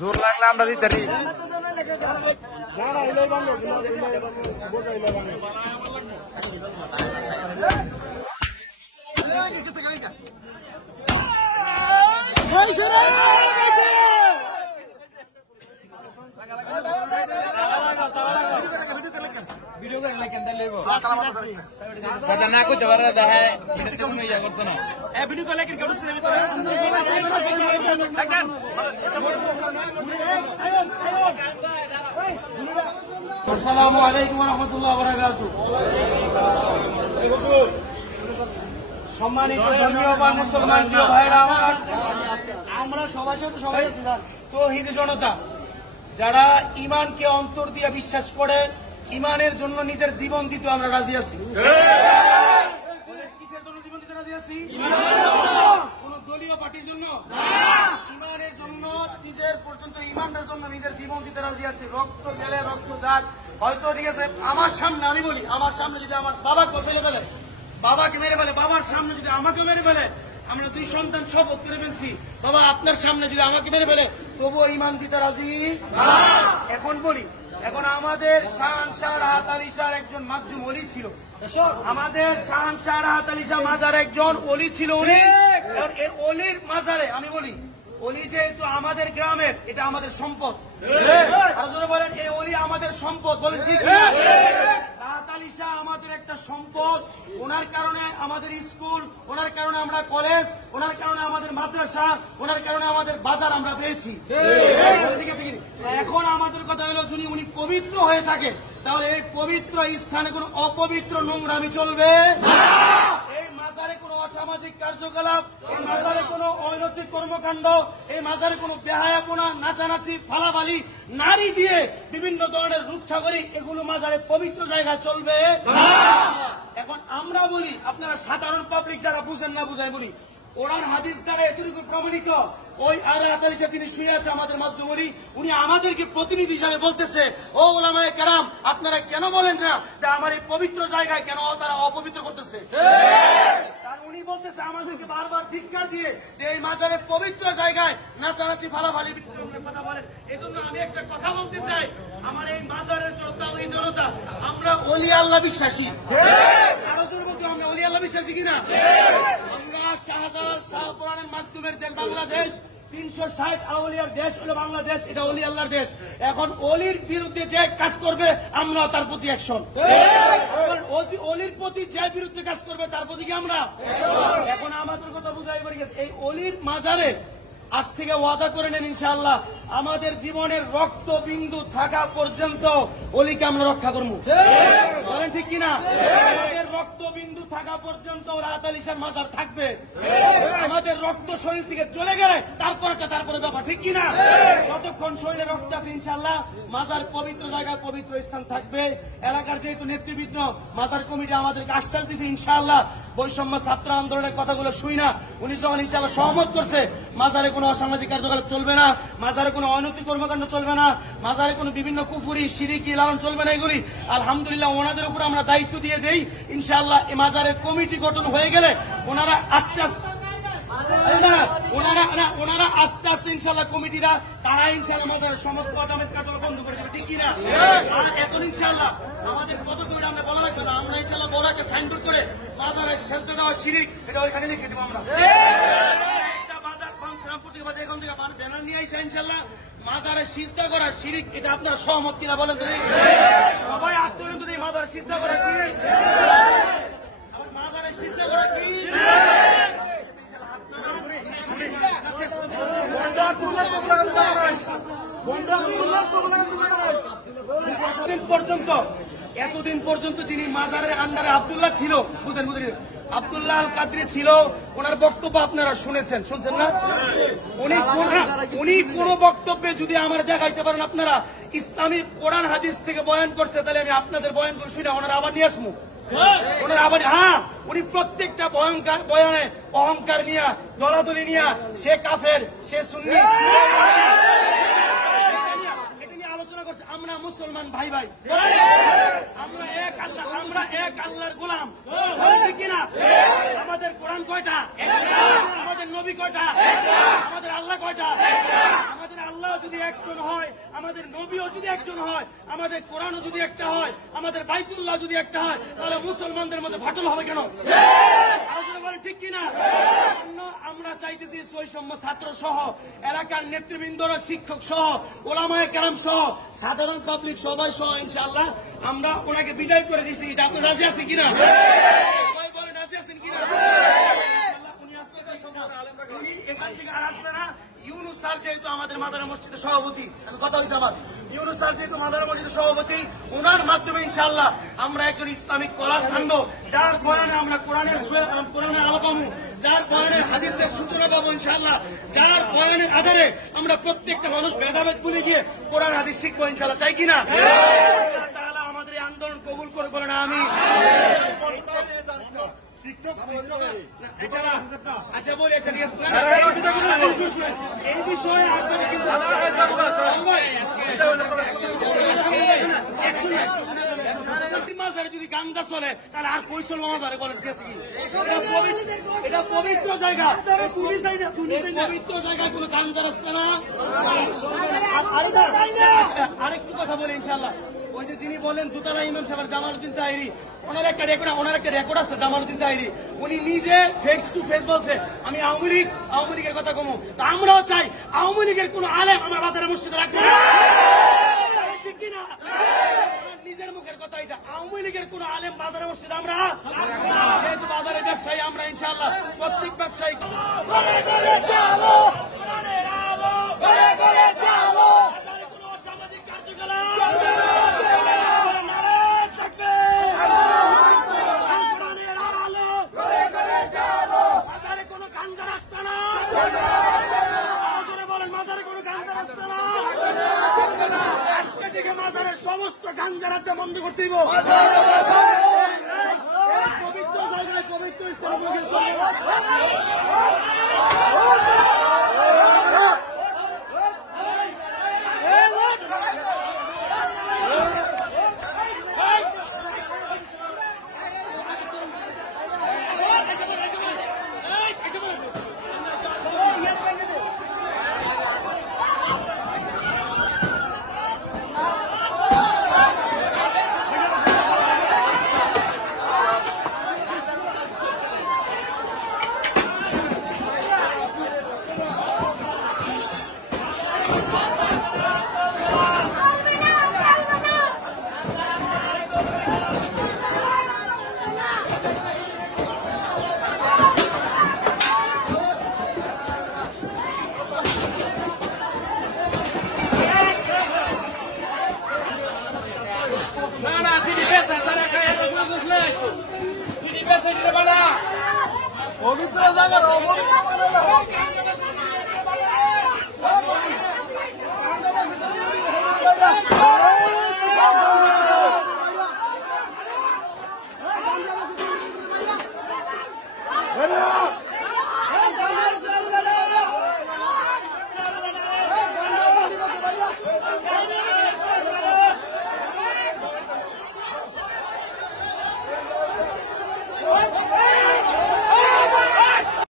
জোর লাগলে আমরা দিতে পারি। না করতে পারে দেখে ইয়া করছে না আসসালামু আলাইকুম ওয়া রাহমাতুল্লাহি ওয়া বারাকাতুহু। সম্মানিত ধর্মীয় বা মুসলমান প্রিয় ভাইরা আমার, আমরা সবার সাথে সবাই তৌহিদ জনতা যারা ইমানকে অন্তর দিয়ে বিশ্বাস করে ইমানের জন্য নিজের জীবন দিতে আমরা রাজি আছি। কিসের জন্য জীবন দিতে রাজি আছি? কোন দলীয় পার্টির জন্য, ইমানের জন্য, নিজের পর্যন্ত ইমানের জন্য নিজের জীবন দিতে রাজি আছি। রক্ত গেলে রক্ত যাক, হয়তো ঠিক আছে আমার সামনে, আমি বলি আমার সামনে যদি আমার বাবাকে ফেলে ফেলে, বাবাকে মেরে ফেলে, বাবার সামনে যদি আমাকে মেরে ফেলে, আমরা দুই সন্তান শপথ করে ফেলছি, বাবা আপনার সামনে যদি আমাকে মেরে ফেলে তবুও ইমান দিতে রাজি। এখন বলি, এখন আমাদের শাহনশাহ রাহাত আলী শাহ একজন মাকজুম ওলি ছিল, আমাদের শাহনশাহ রাহাত আলী শাহ মাজার একজন ওলি ছিল। উনি ওলির মাজারে, আমি বলি ওলি যেহেতু আমাদের গ্রামের, এটা আমাদের সম্পদ, বলেন এই ওলি আমাদের সম্পদ, বলেন ঠিক না? রাহাত আলী শাহ আমাদের একটা সম্পদ, ওনার কারণে আমাদের স্কুল, ওনার কারণে আমরা কলেজ, ওনার কারণে আমাদের মাদ্রাসা, ওনার কারণে আমাদের বাজার আমরা পেয়েছি। এখন আমাদের কথা হলো যদি উনি পবিত্র হয়ে থাকে তাহলে এই পবিত্র স্থানে কোন অপবিত্র নোংরামি চলবে না। এই মাজারে কোন অসামাজিক কার্যকলাপ, এই মাজারে কোন অনৈতিক কর্মকাণ্ড, এই মাজারে কোন বেহায়াপনা, নাচানাচি, ফালাফালি, নারী দিয়ে বিভিন্ন ধরনের রূপসাগরী, এগুলো মাজারে পবিত্র জায়গায় চলবে না। এখন আমরা বলি, আপনারা সাধারণ পাবলিক যারা বুঝেন না বুঝাই বলি, কোরআন হাদিস দ্বারা এতটুকু প্রমাণিত, ওই রাহাত আলী শাহ তিনি শুয়ে আছে আমাদের মাসুম ওলি, উনি আমাদেরকে প্রতিনিধি হিসাবে বলতেছে, ও ওলামায়ে কেরাম আপনারা কেন বলেন না যে আমার এই পবিত্র জায়গায় কেন তারা অপবিত্র করতেছে? কারণ উনি বলতেছে আমাদেরকে বারবার ধিক্কার দিয়ে যে এই মাজারে পবিত্র জায়গায় নাচানাচি ফালাফালি কথা বলেন। এই জন্য আমি একটা কথা বলতে চাই, আমার এই মাজারের জনতা আমরা ওলি আল্লাহ বিশ্বাসী, আলোচনার মধ্যে আমরা ওলি আল্লাহ বিশ্বাসী কিনা? আমরা শাহজালাল শাহপুরানের মাধ্যমের দেশ বাংলাদেশ, 360 আউলিয়ার দেশ হলো বাংলাদেশ, এটা ওলি আল্লাহর দেশ। এখন ওলির বিরুদ্ধে যে কাজ করবে আমরা তার প্রতি অ্যাকশন, ওলির প্রতি যে বিরুদ্ধে কাজ করবে তার প্রতি কি আমরা। এখন আমাদের কথা বুঝাই পারি, এই ওলির মাজারে আজ থেকে ওয়াদা করে নেন ইনশাআল্লাহ আমাদের জীবনের রক্ত বিন্দু থাকা পর্যন্ত ওলিকে আমরা রক্ষা করবো, বলেন ঠিক কিনা? আমাদের রক্ত বিন্দু থাকা পর্যন্ত রাহাত আলী শাহর মাজার থাকবে, আমাদের রক্ত শরীর থেকে চলে গেলে তারপরে ব্যাপার, ঠিক কিনা? যতক্ষণ শরীরে রক্ত আছে ইনশাআল্লাহ মাজার পবিত্র জায়গায় পবিত্র স্থান থাকবে। এলাকার যেহেতু নেতৃবৃন্দ মাজার কমিটি আমাদেরকে আশ্বাস দিয়েছে ইনশাআল্লাহ বৈষম্য ছাত্র আন্দোলনের কথাগুলো শুই না, উনি যখন ইনশাআল্লাহ সহমত করছে মাজারে কোনো অসামাজিক কার্যকলাপ চলবে না, মাজারে কোনো অনৈতিক কর্মকাণ্ড চলবে না, মাজারে কোনো বিভিন্ন কুফুরি শিরিকি লালন চলবে না, এগুলি আলহামদুলিল্লাহ ওনাদের উপর আমরা দায়িত্ব দিয়ে দেই। ইনশাআল্লাহ এই মাজারের কমিটি গঠন হয়ে গেলে ওনারা আস্তে আস্তে ইনশাআল্লাহ কমিটিরা তারা ইনশাআল্লাহ মাজারের সমস্ত অসামাজিক কার্যকলাপ বন্ধ করে দেবে, ঠিক কিনা? এখন ইনশাআল্লাহ আমাদের কত করে আমরা বলা লাগবে না, আমরা ইনশাআল্লাহ বলাকে সাইনবোর্ড করে মাজারের সেজদা দেওয়া শিরিক এটা ওইখানে লিখে দেবো আমরা। এখান থেকে ব্যানার নিয়ে আসে ইনশাআল্লাহ মাজারে সিজদা করা শিরিক, এটা আপনারা সহমত কিনা বলেন তো? সবাই আত্মীয় যদি মাজারে সিজদা করা কি, মাজারে সিজদা করা কি এতদিন পর্যন্ত যিনি মাজারের আন্ডারে আব্দুল্লাহ ছিল, বুঝেন আব্দুল্লাহ আল কাদরি ছিল, ওনার বক্তব্য আপনারা শুনছেন না? উনি কোন বক্তব্যে যদি আমার দেখাইতে পারেন আপনারা ইসলামী কোরআন হাদিস থেকে বয়ান করছে, তাহলে আমি আপনাদের বয়ান করে শুনে ওনারা আবার নিয়ে আসবো, ওনারা আবার। হ্যাঁ, উনি প্রত্যেকটা বয়ানে অহংকার নিয়ে, দলাদলি নিয়ে, সে কাফের, সে সুন্নি, আলোচনা করছে। আমরা মুসলমান ভাই ভাই, আমরা এক আল্লাহর গোলাম, কিনা? আমাদের কোরআন কয়টা? আমাদের নবী কয়টা? আমাদের আল্লাহ কয়টা? আমাদের আল্লাহ যদি একজন হয়, আমাদের নবীও যদি একজন হয়, আমাদের কোরআনও যদি একটা হয়, আমাদের বাইতুল্লাহ যদি একটা হয়, তাহলে মুসলমানদের মধ্যে ফাটল হবে কেন? আলোচনা বলেন ঠিক কিনা? আমরা চাইতেছি বৈষম্য ছাত্র সহ, এলাকার নেতৃবৃন্দরা, শিক্ষক সহ, ওলামায়ে কেরাম সহ, সাধারণ পাবলিক সবাই সহ ইনশাআল্লাহ আমরা ওনাকে বিদায় করে দিছি। এটা আপনি রাজি আছেন কিনা? সবাই বলেন রাজি আছেন কিনা? উনি আসলে তো সবার উনি এখান থেকে আর আসবে না। ইউনুস স্যার যেহেতু আমাদের মাদারা মসজিদের সভাপতি, কথা হয়েছে আমার, ইউনুস স্যার যেহেতু মাদারা মসজিদের সভাপতি, ওনার মাধ্যমে ইনশাআল্লাহ আমরা একজন ইসলামিক কলার সান্ড, যার বয়ানে আমরা কোরআনের আলো পাবো, যার বয়ানের হাদিসের সূচনা পাবো ইনশাআল্লাহ, যার বয়ানের আধারে আমরা প্রত্যেকটা মানুষ ভেদাভেদ ভুলে গিয়ে কোরআন হাদিস শিখবো ইনশাআল্লাহ। চাই কিনা? আল্লাহ তাআলা আমাদের এই আন্দোলন কবুল করে বলেন আমি। আচ্ছা বলি, আচ্ছা ঠিক আছে, এই বিষয়ে আপনারা কিন্তু মাজারে যদি গান্দা চলে তাহলে আর কই চলবো মাজারে বলেন? এটা পবিত্র জায়গা, পবিত্র জায়গায় কোনো গান্দা রাস্তা না। আরেকটু কথা বলি ইনশাআল্লাহ, ওই যে যিনি বলেন দুতলা ইমাম সাহেব জামালউদ্দিন তাহেরি, ওনার একটা রেকর্ড আছে জামালউদ্দিন তাহেরি, উনি নিজে ফেস টু ফেস বলছে আমি আওয়ামী লীগের কথা কমু। তা আমরাও চাই আওয়ামী লীগের কোন আলেম আমার বাজারে মসজিদে রাখবে না, ঠিক কিনা? নিজের মুখের কথা এটা, আওয়ামী লীগের কোন আলেম বাজারে মসজিদ আমরা, যেহেতু বাজারে ব্যবসায়ী আমরা ইনশাআল্লাহ প্রত্যেক ব্যবসায়ী অসামাজিক কার্যকলাপ সমস্ত গাঞ্জারাতে বন্ধ করতে দিব। পবিত্র জায়গায় পবিত্র স্থানে পবিত্র জায়গার